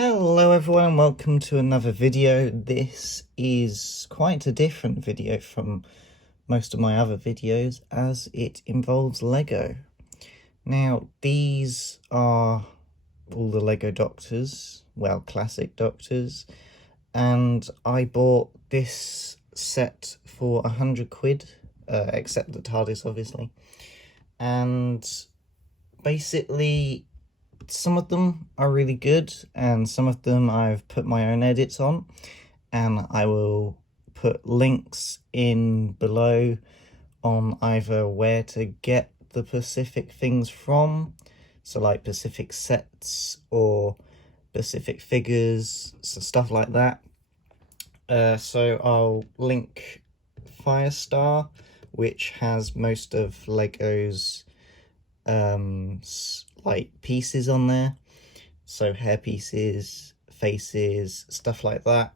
Hello everyone, welcome to another video. This is quite a different video from most of my other videos as it involves Lego. Now these are all the Lego Doctors, well, classic Doctors, and I bought this set for £100, except the TARDIS obviously, and basically some of them are really good and some of them I've put my own edits on, and I will put links in below on either where to get the specific things from, so like specific sets or specific figures, so stuff like that. So I'll link Firestar, which has most of Lego's like pieces on there, so hair pieces, faces, stuff like that,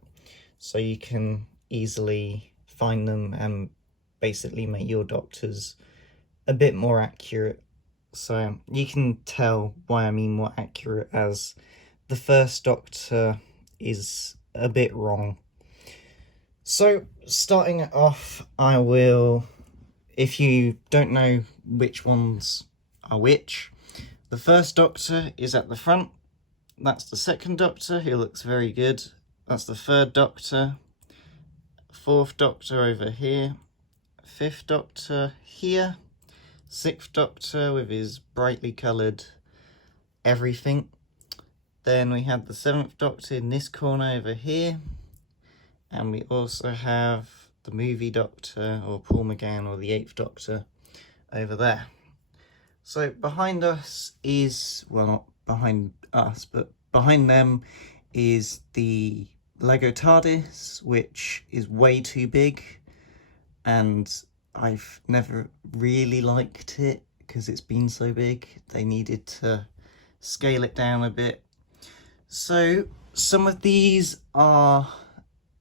so you can easily find them and basically make your Doctors a bit more accurate. So you can tell why I mean more accurate, as the first Doctor is a bit wrong. So starting it off, I will, if you don't know which ones are which, the first Doctor is at the front, that's the second Doctor, who looks very good, that's the third Doctor, fourth Doctor over here, fifth Doctor here, sixth Doctor with his brightly coloured everything, then we have the seventh Doctor in this corner over here, and we also have the movie Doctor, or Paul McGann, or the eighth Doctor over there. So behind us is, well, not behind us, but behind them is the Lego TARDIS, which is way too big, and I've never really liked it because it's been so big. They needed to scale it down a bit. So some of these are,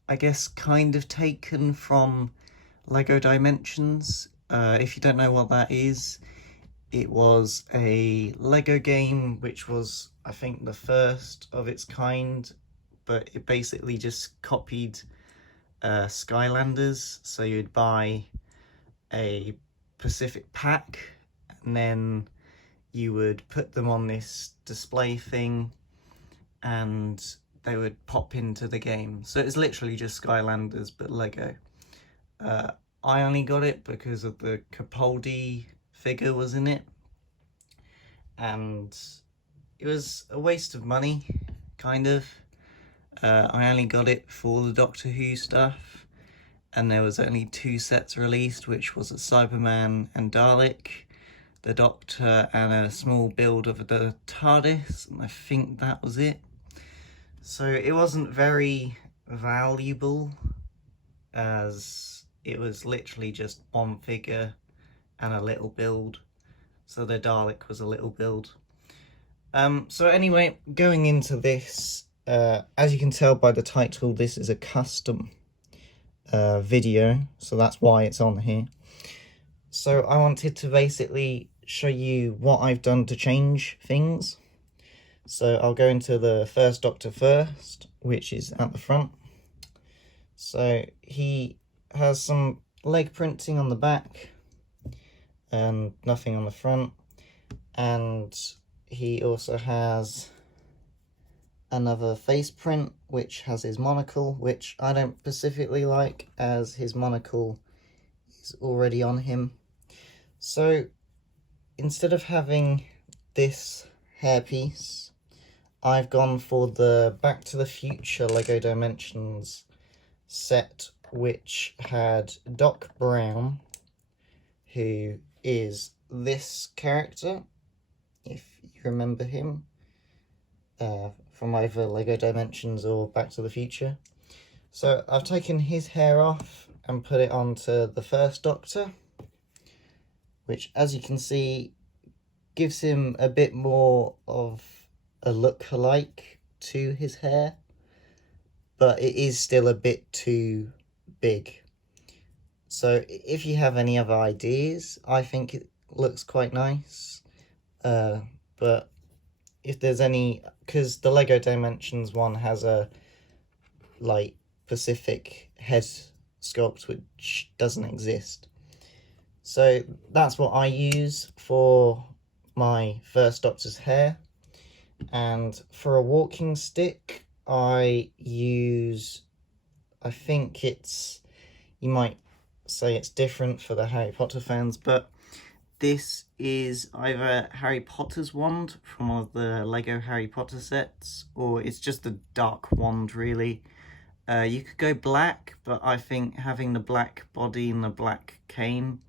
I guess, kind of taken from Lego Dimensions. If you don't know what that is, it was a Lego game which was, I think, the first of its kind, but it basically just copied Skylanders. So you'd buy a Pacific pack and then you would put them on this display thing and they would pop into the game. So it's literally just Skylanders but Lego. I only got it because of the Capaldi figure was in it, and it was a waste of money, kind of. I only got it for the Doctor Who stuff, and there was only 2 sets released, which was a Cyberman and Dalek, the Doctor, and a small build of the TARDIS, and I think that was it. So it wasn't very valuable, as it was literally just one figure and a little build. So the Dalek was a little build. So anyway, going into this, as you can tell by the title, this is a custom video, so that's why it's on here. So I wanted to basically show you what I've done to change things. So I'll go into the first Doctor first, which is at the front. So he has some leg printing on the back and nothing on the front, and he also has another face print which has his monocle, which I don't specifically like as his monocle is already on him. So instead of having this hairpiece, I've gone for the Back to the Future Lego Dimensions set, which had Doc Brown, who is this character, if you remember him, from either Lego Dimensions or Back to the Future. So I've taken his hair off and put it onto the first Doctor, which, as you can see, gives him a bit more of a look-alike to his hair, but it is still a bit too big. So if you have any other ideas, I think it looks quite nice, but if there's any, because the Lego Dimensions one has a like Pacific head sculpt which doesn't exist. So that's what I use for my first Doctor's hair. And for a walking stick, I use, I think it's, you might say it's different for the Harry Potter fans, but this is either Harry Potter's wand from one of the Lego Harry Potter sets, or it's just a dark wand, really. You could go black, but I think having the black body and the black cane,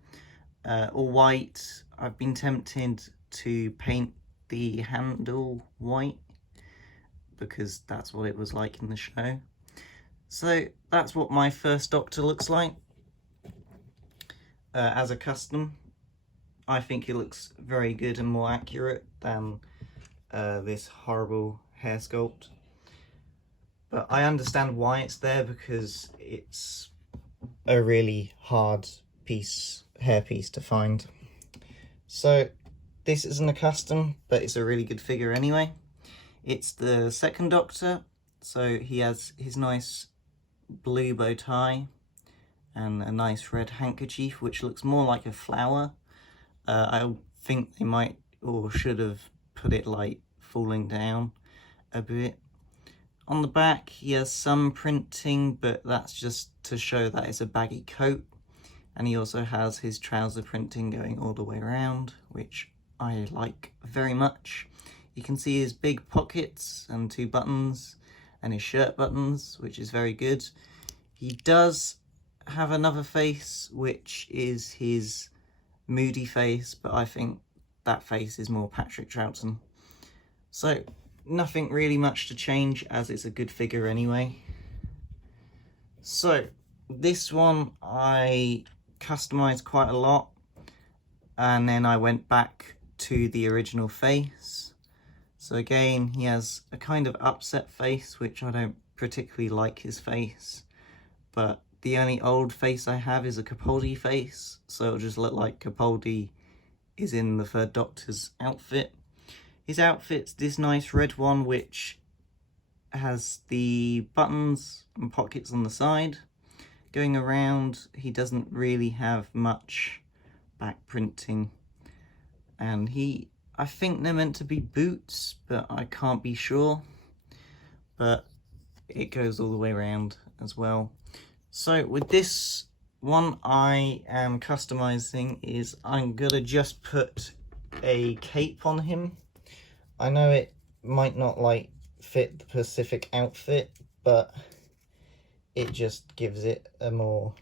or white, I've been tempted to paint the handle white, because that's what it was like in the show. So that's what my first Doctor looks like. As a custom, I think it looks very good and more accurate than this horrible hair sculpt. But I understand why it's there, because it's a really hard hairpiece to find. So this isn't a custom, but it's a really good figure anyway. It's the second Doctor, so he has his nice blue bow tie and a nice red handkerchief, which looks more like a flower. I think they might or should have put it like falling down a bit. On the back, he has some printing, but that's just to show that it's a baggy coat. And he also has his trouser printing going all the way around, which I like very much. You can see his big pockets and 2 buttons, and his shirt buttons, which is very good. He does have another face, which is his moody face, but I think that face is more Patrick Troughton. So nothing really much to change, as it's a good figure anyway. So this one I customized quite a lot, and then I went back to the original face. So again, he has a kind of upset face, which I don't particularly like his face, but the only old face I have is a Capaldi face, so it'll just look like Capaldi is in the third Doctor's outfit. His outfit's this nice red one, which has the buttons and pockets on the side. Going around, he doesn't really have much back printing, and I think they're meant to be boots, but I can't be sure. But it goes all the way around as well. So with this one I am customizing is I'm gonna just put a cape on him. I know it might not like fit the Pacific outfit, but it just gives it a more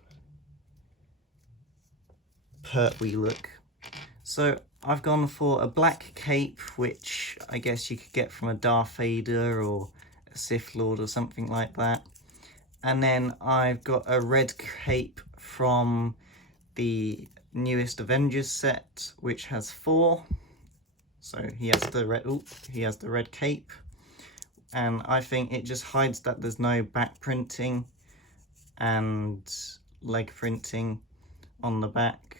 pertwee look. So I've gone for a black cape, which I guess you could get from a Darth Vader or a Sith Lord or something like that. And then I've got a red cape from the newest Avengers set, which has 4. So he has the red cape, and I think it just hides that there's no back printing and leg printing on the back.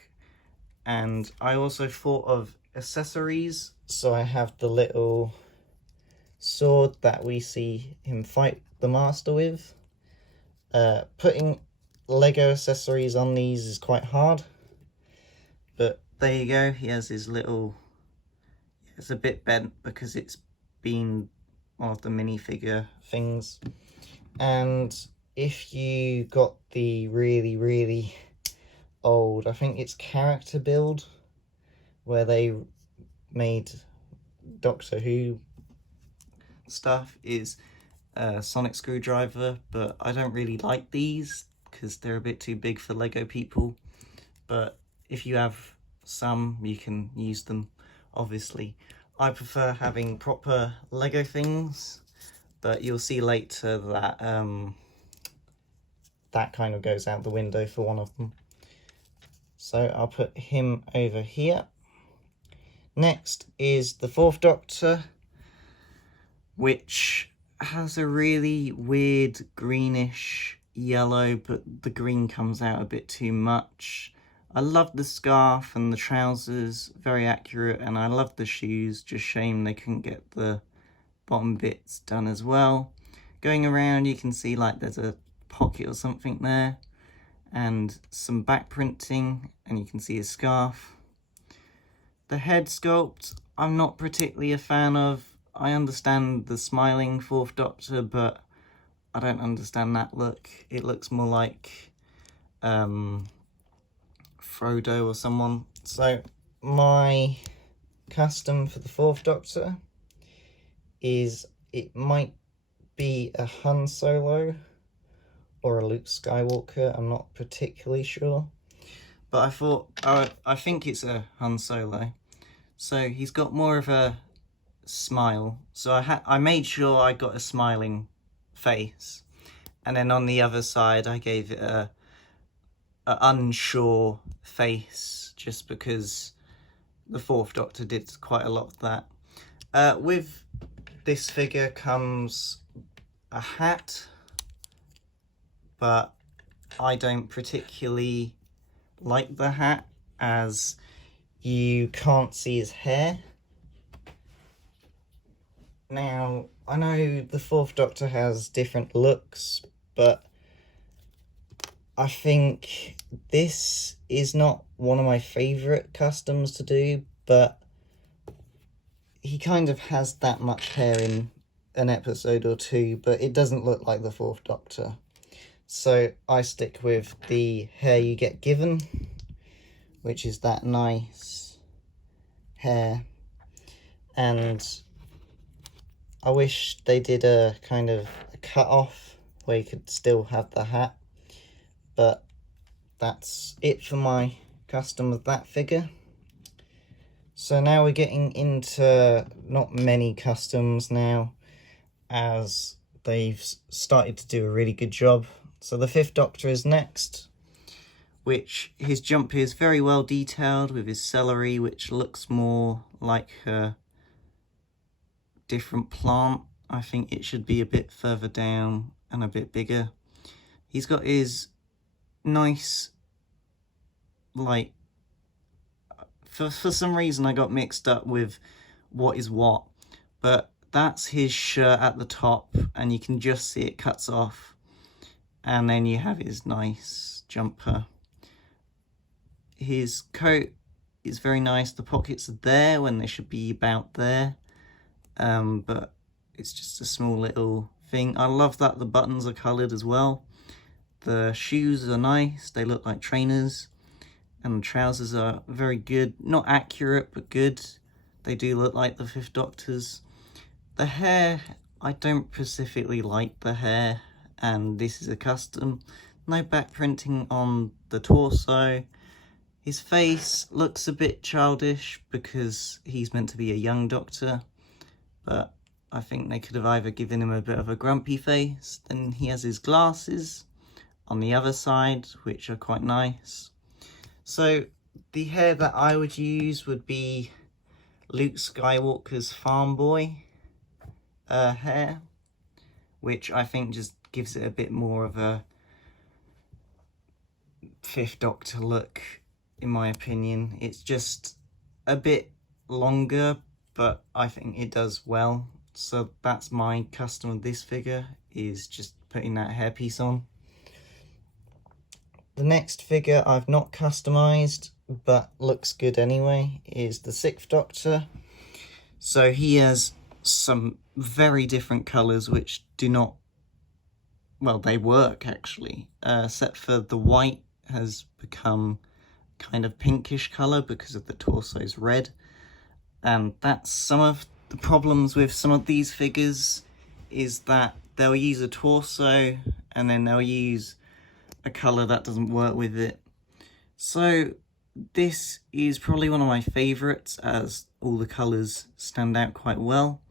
And I also thought of accessories, so I have the little sword that we see him fight the Master with. Putting Lego accessories on these is quite hard, but there you go. He has his little, it's a bit bent because it's been one of the minifigure things. And if you got the really old, I think it's character build, where they made Doctor Who stuff, is a sonic screwdriver, but I don't really like these because they're a bit too big for Lego people. But if you have some, you can use them, obviously. I prefer having proper Lego things, but you'll see later that that kind of goes out the window for one of them. So I'll put him over here. Next is the 4th Doctor, which has a really weird greenish yellow, but the green comes out a bit too much. I love the scarf and the trousers, very accurate, and I love the shoes, just shame they couldn't get the bottom bits done as well. Going around you can see like there's a pocket or something there, and some back printing, and you can see his scarf. The head sculpt, I'm not particularly a fan of. I understand the smiling Fourth Doctor, but I don't understand that look. It looks more like Frodo or someone. So my custom for the Fourth Doctor is, it might be a Han Solo or a Luke Skywalker, I'm not particularly sure. But I thought, I think it's a Han Solo. So he's got more of a smile. So I made sure I got a smiling face. And then on the other side, I gave it a unsure face, just because the Fourth Doctor did quite a lot of that. With this figure comes a hat, but I don't particularly like the hat, as you can't see his hair. Now, I know the Fourth Doctor has different looks, but I think this is not one of my favourite customs to do, but he kind of has that much hair in an episode or two, but it doesn't look like the Fourth Doctor. So I stick with the hair you get given, which is that nice hair. And I wish they did a kind of a cut off where you could still have the hat. But that's it for my custom of that figure. So now we're getting into not many customs now, as they've started to do a really good job. So the Fifth Doctor is next, which his jumper is very well detailed with his celery, which looks more like a different plant. I think it should be a bit further down and a bit bigger. He's got his nice, like, for some reason I got mixed up with what is what, but that's his shirt at the top, and you can just see it cuts off. And then you have his nice jumper. His coat is very nice. The pockets are there when they should be about there. But it's just a small little thing. I love that the buttons are coloured as well. The shoes are nice. They look like trainers. And the trousers are very good. Not accurate, but good. They do look like the Fifth Doctor's. The hair, I don't specifically like the hair. And this is a custom. No back printing on the torso. His face looks a bit childish because he's meant to be a young Doctor, but I think they could have either given him a bit of a grumpy face. Then he has his glasses on the other side, which are quite nice. So the hair that I would use would be Luke Skywalker's farm boy hair, which I think just gives it a bit more of a Fifth Doctor look, in my opinion. It's just a bit longer, but I think it does well. So that's my custom of this figure, is just putting that hairpiece on. The next figure I've not customised, but looks good anyway, is the Sixth Doctor. So he has some very different colours which do not, well, they work actually, except for the white has become kind of pinkish colour because of the torso's red. And that's some of the problems with some of these figures, is that they'll use a torso and then they'll use a colour that doesn't work with it. So this is probably one of my favourites, as all the colours stand out quite well.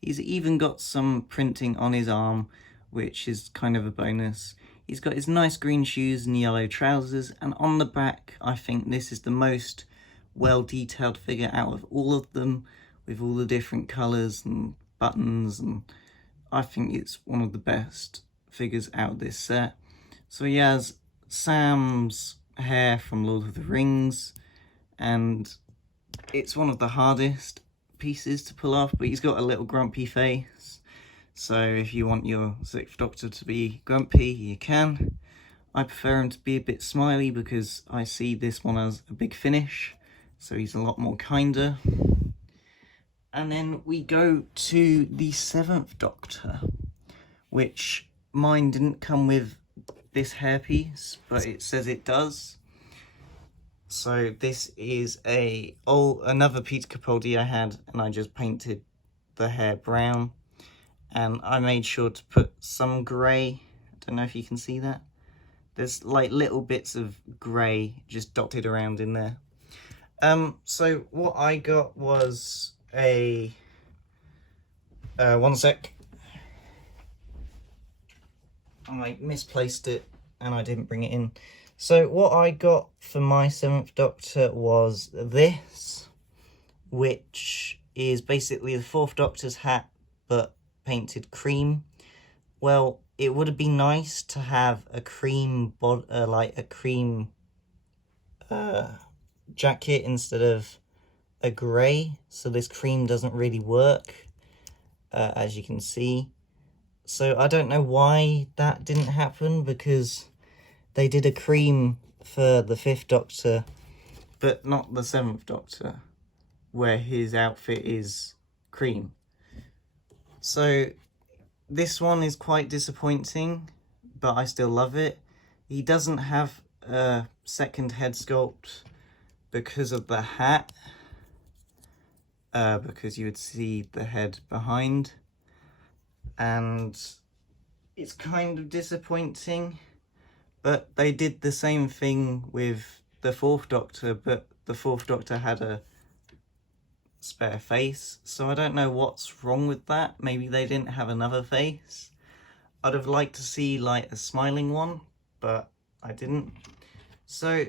He's even got some printing on his arm, which is kind of a bonus. He's got his nice green shoes and yellow trousers, and on the back I think this is the most well detailed figure out of all of them, with all the different colours and buttons, and I think it's one of the best figures out of this set. So he has Sam's hair from Lord of the Rings, and it's one of the hardest pieces to pull off, but he's got a little grumpy face, so if you want your 6th Doctor to be grumpy, you can. I prefer him to be a bit smiley because I see this one as a big finish, so he's a lot more kinder. And then we go to the 7th Doctor, which mine didn't come with this hairpiece, but it says it does. So this is another Peter Capaldi I had, and I just painted the hair brown, and I made sure to put some grey. I don't know if you can see that. There's like little bits of grey just dotted around in there. So what I got was one sec. I misplaced it and I didn't bring it in. So what I got for my 7th Doctor was this, which is basically the 4th Doctor's hat, but painted cream. Well, it would have been nice to have a cream jacket instead of a grey, so this cream doesn't really work, as you can see. So I don't know why that didn't happen, because they did a cream for the 5th Doctor, but not the 7th Doctor, where his outfit is cream. So this one is quite disappointing, but I still love it. He doesn't have a second head sculpt because of the hat, because you would see the head behind, and it's kind of disappointing. But they did the same thing with the 4th Doctor, but the 4th Doctor had a spare face, so I don't know what's wrong with that. Maybe they didn't have another face. I'd have liked to see like a smiling one, but I didn't. So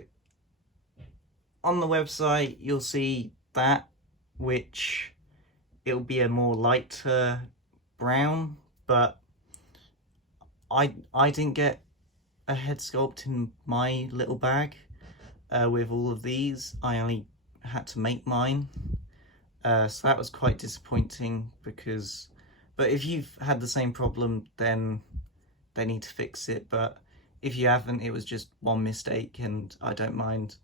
on the website you'll see that, which it'll be a more lighter brown, but I didn't get a head sculpt in my little bag with all of these. I only had to make mine. So that was quite disappointing, but if you've had the same problem, then they need to fix it. But if you haven't, it was just one mistake, and I don't mind.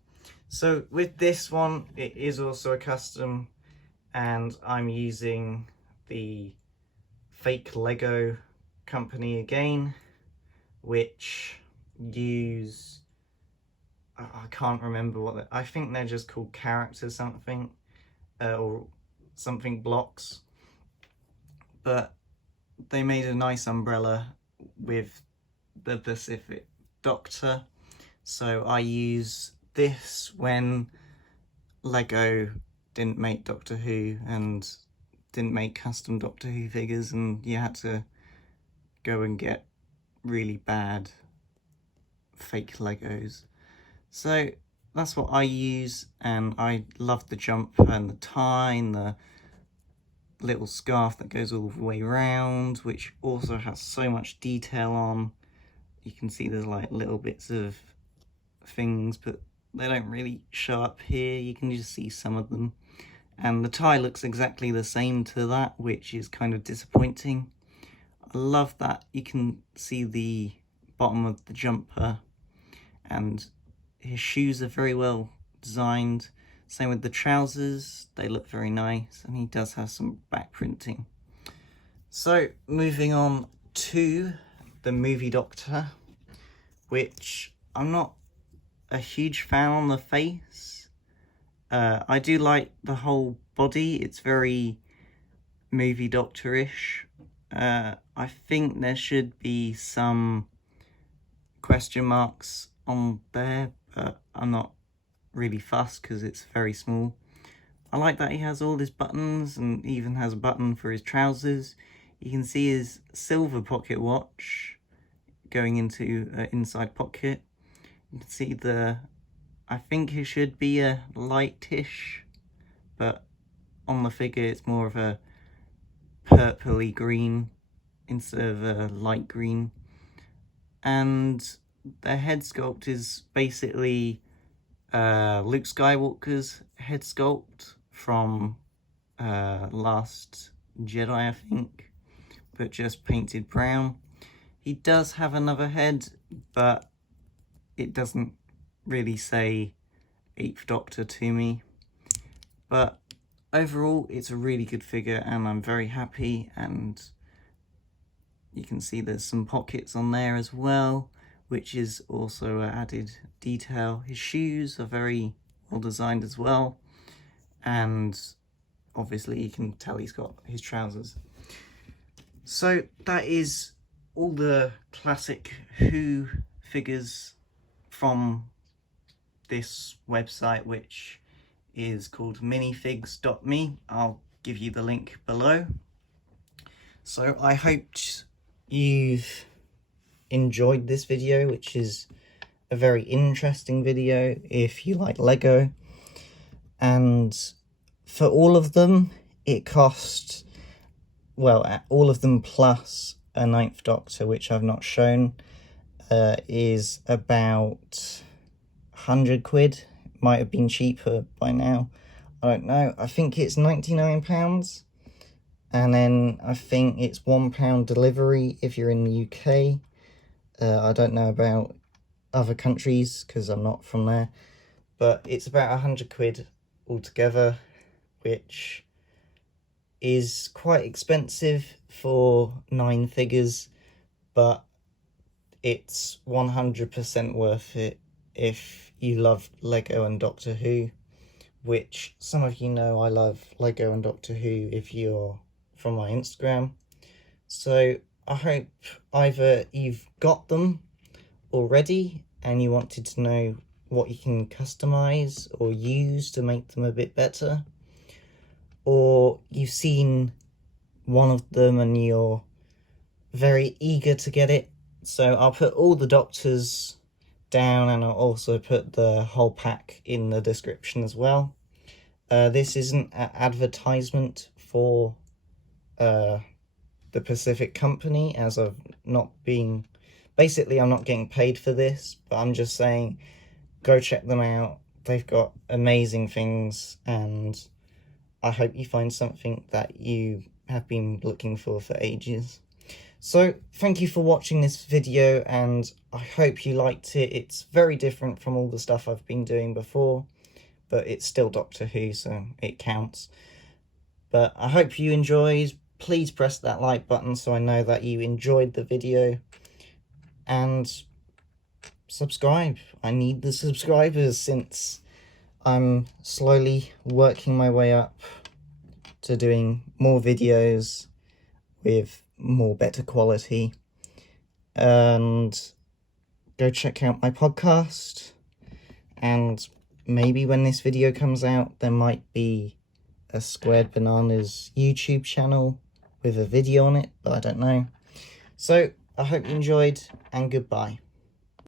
So with this one, it is also a custom, and I'm using the fake Lego company again, which use, I can't remember what I think they're just called character something, or something blocks, but they made a nice umbrella with the Pacific Doctor. So I use this when Lego didn't make Doctor Who and didn't make custom Doctor Who figures, and you had to go and get really bad fake Legos. So that's what I use, and I love the jumper and the tie and the little scarf that goes all the way around, which also has so much detail on. You can see there's like little bits of things, but they don't really show up here. You can just see some of them. And the tie looks exactly the same to that, which is kind of disappointing. I love that you can see the bottom of the jumper, and his shoes are very well designed. Same with the trousers, they look very nice, and he does have some back printing. So moving on to the movie Doctor, which I'm not a huge fan on the face. I do like the whole body, it's very movie Doctor-ish. I think there should be some question marks on there, but I'm not really fussed because it's very small. I like that he has all his buttons and even has a button for his trousers. You can see his silver pocket watch going into an inside pocket. You can see I think it should be a lightish, but on the figure it's more of a purpley green instead of a light green. And their head sculpt is basically Luke Skywalker's head sculpt from Last Jedi, I think, but just painted brown. He does have another head, but it doesn't really say 8th Doctor to me. But overall, it's a really good figure and I'm very happy, and you can see there's some pockets on there as well, which is also an added detail. His shoes are very well designed as well, and obviously you can tell he's got his trousers. So that is all the classic Who figures from this website, which is called minifigs.me. I'll give you the link below. So I hoped you've enjoyed this video, which is a very interesting video if you like Lego. And for all of them, it cost, well, all of them plus a 9th Doctor, which I've not shown, is about 100 quid. Might have been cheaper by now, I don't know. I think it's £99, and then I think it's £1 delivery if you're in the UK. I don't know about other countries because I'm not from there, but it's about 100 quid altogether, which is quite expensive for 9 figures, but it's 100% worth it if you love Lego and Doctor Who, which some of you know I love Lego and Doctor Who if you're from my Instagram. So I hope either you've got them already and you wanted to know what you can customize or use to make them a bit better, or you've seen one of them and you're very eager to get it. So I'll put all the Doctors down, and I'll also put the whole pack in the description as well. This isn't an advertisement for the Pacific company, as I've not been, basically I'm not getting paid for this, but I'm just saying go check them out. They've got amazing things, and I hope you find something that you have been looking for ages. So thank you for watching this video, and I hope you liked it. It's very different from all the stuff I've been doing before, but it's still Doctor Who, so it counts. But I hope you enjoyed. Please press that like button so I know that you enjoyed the video, and subscribe. I need the subscribers since I'm slowly working my way up to doing more videos with better quality. And go check out my podcast, and maybe when this video comes out there might be a Squared Bananas YouTube channel with a video on it, but I don't know. So I hope you enjoyed, and goodbye.